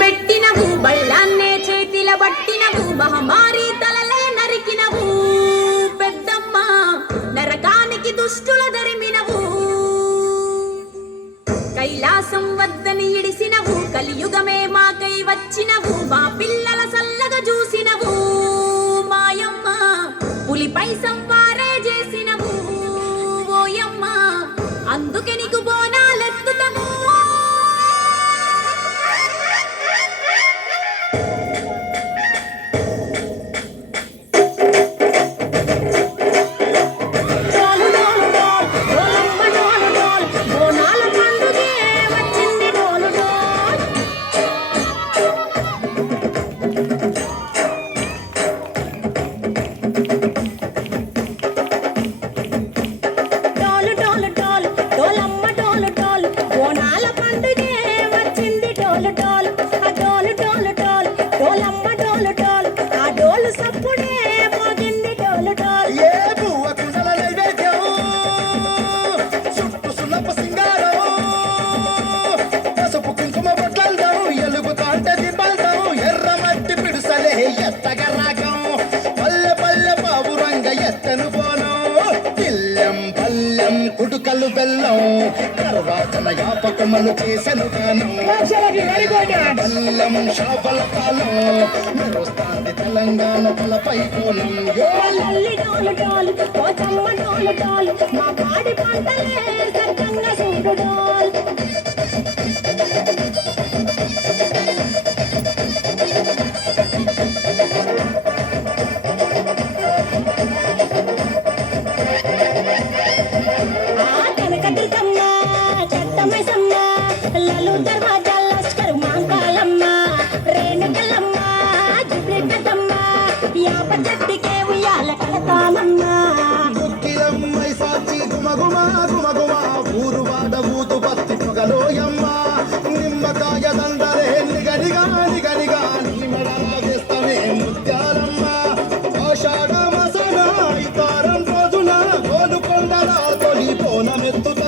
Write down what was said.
పెట్టినవు బళ్ళాన్నే చేతిల పట్టినవు మహమారి తలలే నరికినవు పెద్దమ్మ నరకానికి దుష్టుల దరిమినవు కైలాసం వద్దని ఇడిసినవు కలియుగమే మాకై వచ్చినవు మా పిల్లల సల్లగా చూసినవు మాయమ్మ పులిపై సంవారే చేసినవు ఓయమ్మ అందుకే నీకు బోనాలెత్తుతాము కుడుకలు బెల్లం తర్వాతన యాపకమలు చేసెను గానం బెల్లం షాపల కాలం మెరుస్తాంది తెలంగాణ తలపై కోణం మా పాడి పంటలే సర్గంగా సూడుడోల్ ఊరు వాడ ఊతు పత్తి పొగలోయమ్మ నిమ్మకాయ దండలే నిగనిగా నిగనిగా నీ మెడలాగేస్తమే ముత్యాలమ్మ ఆషాఢ మసన ఇతారం రోజున గోలుకొండల తొలి పోనమెత్తుత